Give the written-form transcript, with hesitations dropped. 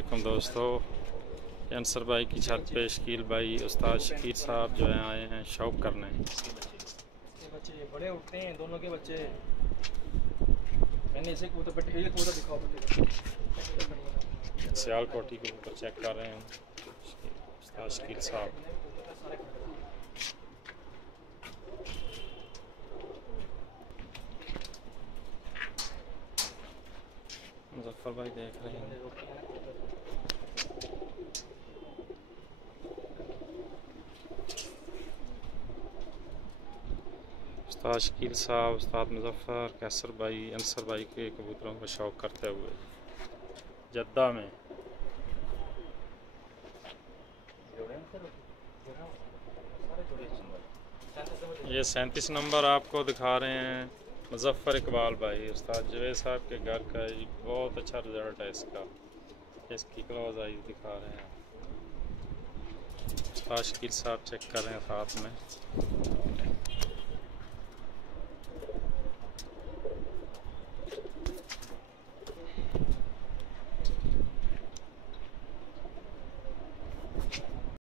वालेकुम दोस्तों, अंसर भाई की छत पे शकील भाई उस्ताद शकील साहब जो है आए हैं शौक करने। बच्चे बड़े उठते हैं दोनों के बच्चे। मैंने इसे कबूतर दिखाओ सियालकोटी के ऊपर चेक कर रहे हैं उस्ताद शकील साहब। मुजफ्फर भाई देख रहे हैं। उस्ताद शकील साहब, उस्ताद मुजफ्फर, कैसर भाई, अंसर भाई के कबूतरों का शौक करते हुए जद्दा में। ये 37 नंबर आपको दिखा रहे हैं मुजफ्फर इकबाल भाई, उस्ताद जवेद साहब के घर का। बहुत अच्छा रिज़ल्ट है इसका। इसकी क्लोज आई दिखा रहे हैं। उस्ताद शकील साहब चेक कर रहे हैं साथ में।